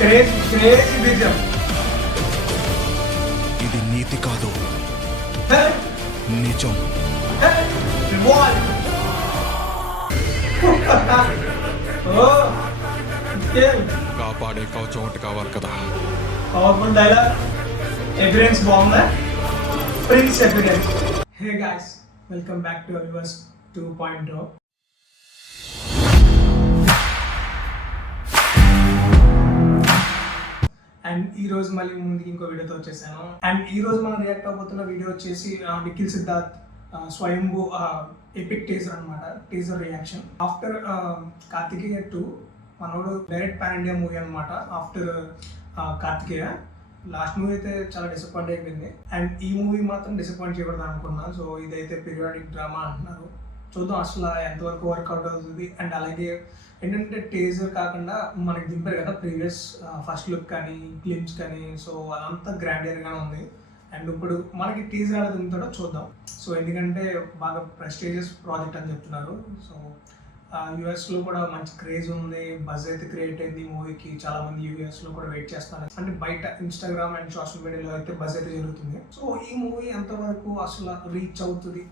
Crazy బీజం. ఇది నీతి కాదు, నిజం. కాపాడే కవచం ఒకటి కావాలి కదా. Powerful dialogue. ఎపిరియన్స్ బాగుందా? Prince experience. Hey guys, welcome back to reverse 2.0. And ఈ రోజు మళ్ళీ ముందుకి ఇంకో వీడియోతో వచ్చేసాను. అండ్ ఈ రోజు మనం రియాక్ట్ అవబోతున్న వీడియో వచ్చేసి నిఖిల్ సిద్ధార్థ్ స్వయంభూ ఎపిక్ టీజర్ అనమాట. Teaser reaction after Karthikeya 2. మనోడు డైరెక్ట్ పాన్ ఇండియా మూవీ అనమాట. ఆఫ్టర్ కార్తికేయ లాస్ట్ మూవీ అయితే చాలా డిసప్పాయింట్ అయిపోయింది. అండ్ ఈ మూవీ మాత్రం డిసప్పాయింట్ చేయకూడదు అనుకున్నా. సో ఇదైతే పీరియాడిక్ డ్రామా అంటున్నారు. చూద్దాం అసలు ఎంతవరకు వర్కౌట్ అవుతుంది. అండ్ అలాగే ఏంటంటే టీజర్ కాకుండా మనకి దింపారు కదా ప్రీవియస్ ఫస్ట్ లుక్ కానీ క్లిప్స్ కానీ. సో అదంతా గ్రాండియర్గానే ఉంది. అండ్ ఇప్పుడు మనకి టీజర్ ఎలా దింపుతాడో చూద్దాం. సో ఎందుకంటే బాగా ప్రెస్టీజియస్ ప్రాజెక్ట్ అని చెప్తున్నారు. సో యూఎస్లో కూడా మంచి క్రేజ్ ఉంది, బజ్ అయితే క్రియేట్ అయింది ఈ మూవీకి. చాలా మంది యూఎస్లో కూడా వెయిట్ చేస్తున్నారు. అంటే బయట ఇన్స్టాగ్రామ్ అండ్ సోషల్ మీడియాలో అయితే బజ్ అయితే జరుగుతుంది. సో ఈ మూవీ ఎంతవరకు అసలు రీచ్ అవుతుంది,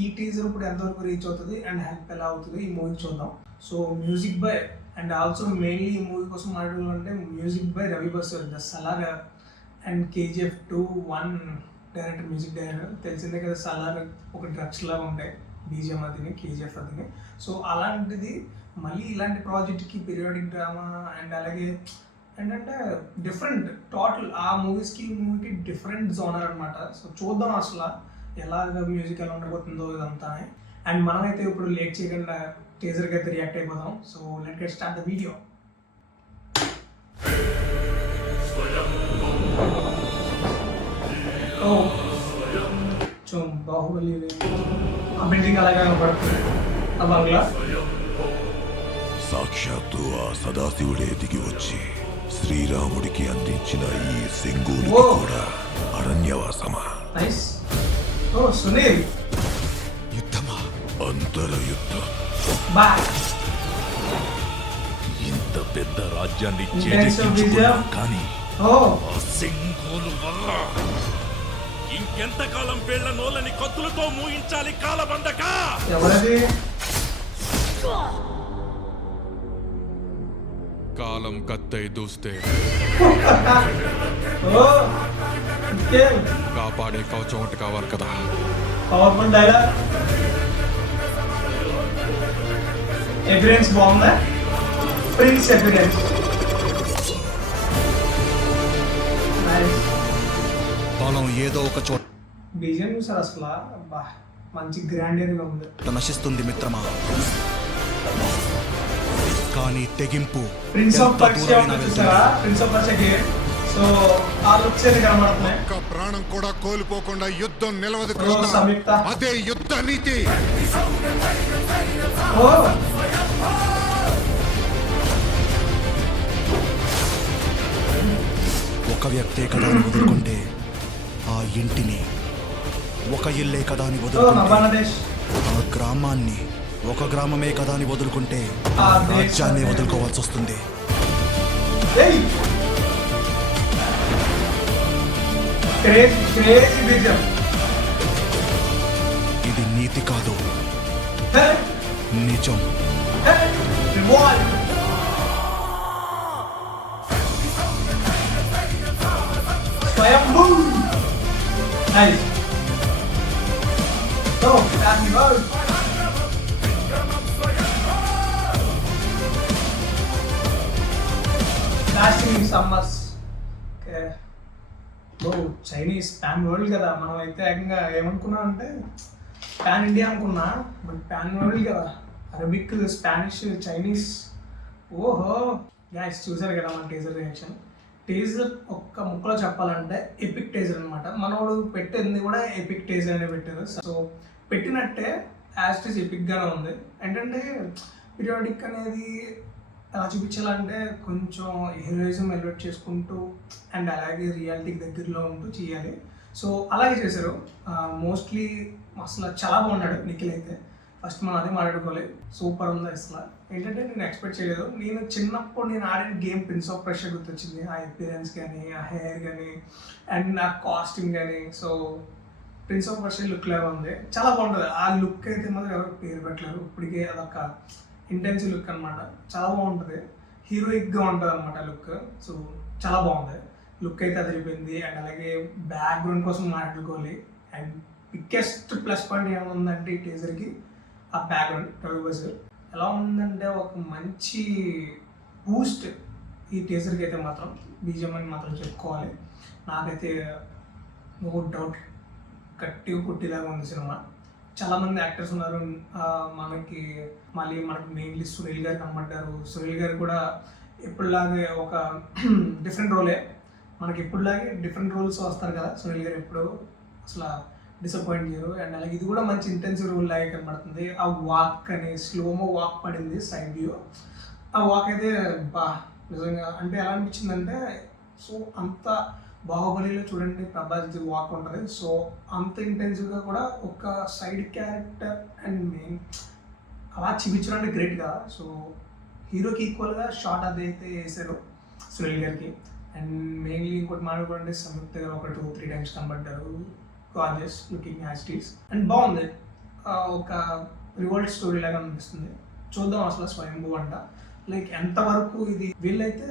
ఈ టీజర్ ఇప్పుడు ఎంతవరకు రీచ్ అవుతుంది అండ్ హెల్ప్ ఎలా అవుతుంది ఈ మూవీకి చూద్దాం. So music by and also mainly ఈ మూవీ కోసం మాట్లాడాలంటే music by Ravi Basrur, the Salaar and KGF 2-1 director, music director. తెలిసిందే కదా, సలార్ ఒక డ్రగ్స్ లాగా ఉంటాయి బీజిఎం అదిని, KGF అదిని. సో అలాంటిది మళ్ళీ ఇలాంటి ప్రాజెక్ట్కి పీరియాడిక్ డ్రామా అండ్ అలాగే ఏంటంటే డిఫరెంట్ టోటల్ ఆ మూవీస్కి ఈ మూవీకి డిఫరెంట్ జోనర్ అనమాట. సో చూద్దాం అసలు ఎలాగ మ్యూజిక్ ఎలా ఉండబోతుందో ఇదంతా. అండ్ మనమైతే ఇప్పుడు లేట్ చేయకుండా టీజర్కి అయితే రియాక్ట్ అయిపోదాం. So let get start the video. Baahubali building అలాగే కనపడుతుంది ఆ బంగ్లా. సాక్షాత్తు ఆ సదాశివుడే దిగి వచ్చి శ్రీరాముడికి అందించిన ఈ సింగూరు కూడా అరణ్యవాసమా? నైస్. ఓ సునీల్, యుద్ధమా? అంతర యుద్ధం. బాయ్. ఇంత పెద్ద రాజ్యాన్ని కానీ ఓ సింగూరు వల్ల ఇంకెంతకాలం పేళ్ల నోళ్ళని కత్తులతో మూయించాలి కాలబందక? ఎవరది? కాలం కత్తై దూస్తే ఓ కాపాడే కవచం ఒకటి కావాలి కదా. Powerful dialogue. ఎపిరియన్స్ బాగుందా? Prince experience. బలం ఏదో ఒక చోట బీజిఎం చూసారు అసలు, బా మంచి గ్రాండియర్గా ఉంది. నశిస్తుంది మిత్రమా, కానీ తెగింపు ప్రిన్స్ ఆఫ్ పర్షియా చూసారా? Prince of Persia. సో ఆ లుక్స్ అయితే కనబడుతున్నాయి. ఒక్క ప్రాణం కూడా కోల్పోకుండా యుద్ధం నిలవదు సంయుక్త. అదే యుద్ధ నీతి. ఒక వ్యక్తే కదా అని వదులుకుంటే ఆ ఇంటిని, ఒక ఇల్లే కదా అని వదులుకుంటే ఆ గ్రామాన్ని, ఒక గ్రామమే కదా అని వదులుకుంటే ఆ రాజ్యాన్ని వదులుకోవాల్సి వస్తుంది. ఇది నీతి కాదు, నిజం. Swayambhu. Nice. So happy birth. Lasting summers. Okay. ఓ చైనీస్ పాన్ వరల్డ్ కదా. మనం అయితే ఏకంగా ఏమనుకున్నాం అంటే పాన్ ఇండియా అనుకున్నా, బట్ పాన్ వరల్డ్ కదా. Arabic, Spanish, Chinese. ఓహో గ్యాస్ చూసారు కదా మన టీజర్ రియాక్షన్. టీజర్ ఒక్క ముక్కలో చెప్పాలంటే ఎపిక్ టీజర్ అనమాట. మనోడు పెట్టింది కూడా ఎపిక్ టీజర్ అనే పెట్టారు. సో పెట్టినట్టే యాజ్ ఇట్ ఈస్ ఎపిక్గానే ఉంది. ఏంటంటే పీరియాడిక్ అనేది ఎలా చూపించాలంటే కొంచెం హీరోయిజం ఎలివేట్ చేసుకుంటూ అండ్ అలాగే రియాలిటీకి దగ్గరలో ఉంటూ చేయాలి. సో అలాగే చేశారు. మోస్ట్లీ అసలు చాలా బాగున్నాడు నిఖిల్ అయితే. ఫస్ట్ మనం అదే మాట్లాడుకోవాలి. సూపర్ ఉంది అసలు. ఏంటంటే నేను ఎక్స్పెక్ట్ చేయలేదు. నేను చిన్నప్పుడు నేను ఆడిన గేమ్ ప్రిన్స్ ఆఫ్ పర్షియా గుర్తొచ్చింది. ఆ అపియరెన్స్ కానీ, ఆ హెయిర్ కానీ, అండ్ ఆ కాస్ట్యూమ్ కానీ. So prince of Persia look లాగా ఉంది, చాలా బాగుంటుంది. ఆ లుక్ అయితే మాత్రం ఎవరికి పేరు పెట్టలేరు. ఇప్పటికే అదొక ఇంటెన్సివ్ లుక్ అనమాట, చాలా బాగుంటుంది. హీరోయిక్గా ఉంటుంది అనమాట లుక్. సో చాలా బాగుంది లుక్ అయితే అదిరిపోయింది. అండ్ అలాగే బ్యాక్గ్రౌండ్ కోసం మాట్లాడుకోవాలి. అండ్ బిగ్గెస్ట్ ప్లస్ పాయింట్ ఏముందంటే ఈ టీజర్కి ఆ బ్యాక్గ్రౌండ్ ట్రవిస్ ఎలా ఉందంటే ఒక మంచి బూస్ట్ ఈ టీజర్కి అయితే మాత్రం. బీజిఎం అని మాత్రం చెప్పుకోవాలి. నాకైతే నో డౌట్ గట్టిగా కొట్టేలాగా ఉంది సినిమా. చాలామంది యాక్టర్స్ ఉన్నారు మనకి. మనకి మెయిన్లీ సునీల్ గారు కనబడ్డారు. సునీల్ గారు కూడా ఎప్పుడులాగే ఒక డిఫరెంట్ రోలే. మనకి ఎప్పుడులాగే డిఫరెంట్ రోల్స్ వస్తారు కదా సునీల్ గారు, ఎప్పుడు అసలు డిసప్పాయింట్ చేయరు. అండ్ అలాగే ఇది కూడా మంచి ఇంటెన్సివ్ రోల్ లాగే కనబడుతుంది. ఆ వాక్ అని స్లోమో వాక్ పడింది సైడ్ వ్యూ. ఆ వాక్ అయితే నిజంగా అంటే ఎలా అనిపించిందంటే, సో అంత బాహుబలిలో చూడండి ప్రభాస్ వాక్ ఉంటుంది. సో అంత ఇంటెన్సివ్గా కూడా ఒక సైడ్ క్యారెక్టర్ అండ్ మెయిన్ అలా చూపించడానికి గ్రేట్ కదా. సో హీరోకి ఈక్వల్గా షార్ట్ అదైతే వేసారు సునీల్ గారికి. అండ్ మెయిన్లీ ఇంకోటి మాట్లాడుకోండి, సంయుక్త గారు ఒక 2-3 టైమ్స్ కనబడ్డారు. Gorgeous looking as it is and బాగుంది. ఒక రివోల్ట్ స్టోరీ లాగా అనిపిస్తుంది. చూద్దాం అసలు స్వయంభూ అంట లైక్ ఎంతవరకు ఇది. వీళ్ళైతే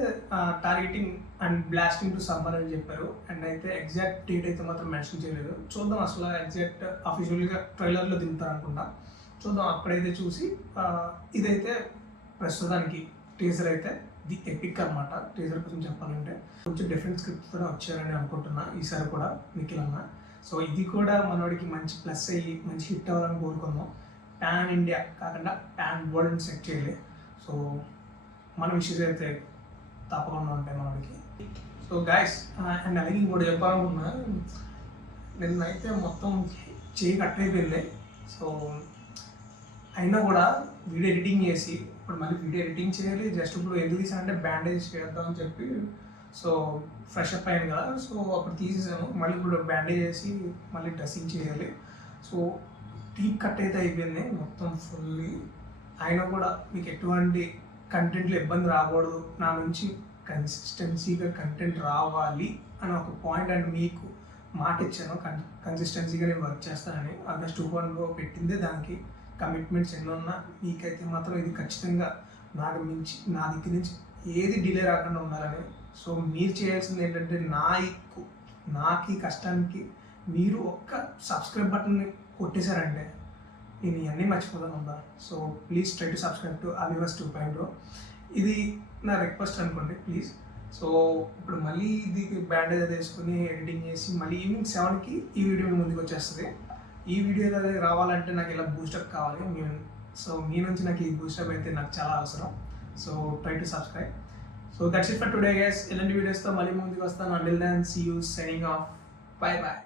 targeting and blasting to summer అని చెప్పారు. అండ్ అయితే ఎగ్జాక్ట్ డేట్ అయితే మాత్రం మెన్షన్ చేయలేదు. చూద్దాం అసలు ఎగ్జాక్ట్ అఫీషియల్గా ట్రైలర్లో దింపుతారు అనుకుంటా. చూద్దాం అప్పుడైతే చూసి. ఇదైతే ప్రస్తుతానికి టీజర్ అయితే ది ఎపిక్ అనమాట. టీజర్ కోసం చెప్పాలంటే కొంచెం డిఫరెంట్ స్క్రిప్ట్తో వచ్చారని అనుకుంటున్నా ఈసారి కూడా నిఖిల్ అన్న. సో ఇది కూడా మనోడికి మంచి ప్లస్ అయ్యి మంచి హిట్ అవ్వాలని కోరుకుందాం. పాన్ ఇండియా కాకుండా పాన్ వరల్డ్ సెట్ చేయాలి. సో మన విషయాలు అయితే తప్పకుండా ఉంటాయి మనకి. సో గైస్ అండ్ అలాగే ఇంకోటి చెప్పాలనుకున్నా, నిన్నైతే మొత్తం చేయి కట్ అయిపోయింది. సో అయినా కూడా వీడియో ఎడిటింగ్ చేసి ఇప్పుడు మళ్ళీ వీడియో ఎడిటింగ్ చేయాలి. జస్ట్ ఇప్పుడు ఎందుకు తీసానంటే బ్యాండేజ్ చేద్దామని చెప్పి. సో ఫ్రెష్ అప్ అయింది కదా, సో అప్పుడు తీసేసాను. మళ్ళీ ఇప్పుడు బ్యాండేజ్ చేసి మళ్ళీ డ్రెస్సింగ్ చేయాలి. సో డీప్ కట్ అయితే అయిపోయింది మొత్తం ఫుల్లీ. అయినా కూడా మీకు ఎటువంటి కంటెంట్లో ఇబ్బంది రాకూడదు, నా నుంచి కన్సిస్టెన్సీగా కంటెంట్ రావాలి అని ఒక పాయింట్ అండ్ మీకు మాట ఇచ్చాను. కన్సిస్టెన్సీగా నేను వర్క్ చేస్తానని. ఆగస్ట్ 2 పెట్టిందే దానికి. కమిట్మెంట్స్ ఎన్నో ఉన్నా మీకైతే మాత్రం ఇది ఖచ్చితంగా నాకు మించి నా దగ్గర నుంచి ఏది డిలే రాకుండా ఉండాలని. సో మీరు చేయాల్సింది ఏంటంటే నాకు ఈ కష్టానికి మీరు ఒక్క సబ్స్క్రైబ్ బటన్ని కొట్టేశారంటే నేను ఇవన్నీ మర్చిపోతాను ఉందా. So please try to subscribe to Aliverse 2.0. ఇది నా రిక్వెస్ట్ అనుకోండి ప్లీజ్. సో ఇప్పుడు మళ్ళీ ఇది బ్యాండేజ్ అది వేసుకుని ఎడిటింగ్ చేసి మళ్ళీ ఈవినింగ్ 7కి ఈ వీడియో ముందుకు వచ్చేస్తుంది. ఈ వీడియో రావాలంటే నాకు ఇలా బూస్టప్ కావాలి. సో మీ నుంచి నాకు ఈ బూస్టప్ అయితే నాకు చాలా అవసరం. So try to subscribe. So that's it for today guys. ఇలాంటి వీడియోస్తో మళ్ళీ ముందుకు వస్తాను. Until then see you, signing off. Bye bye.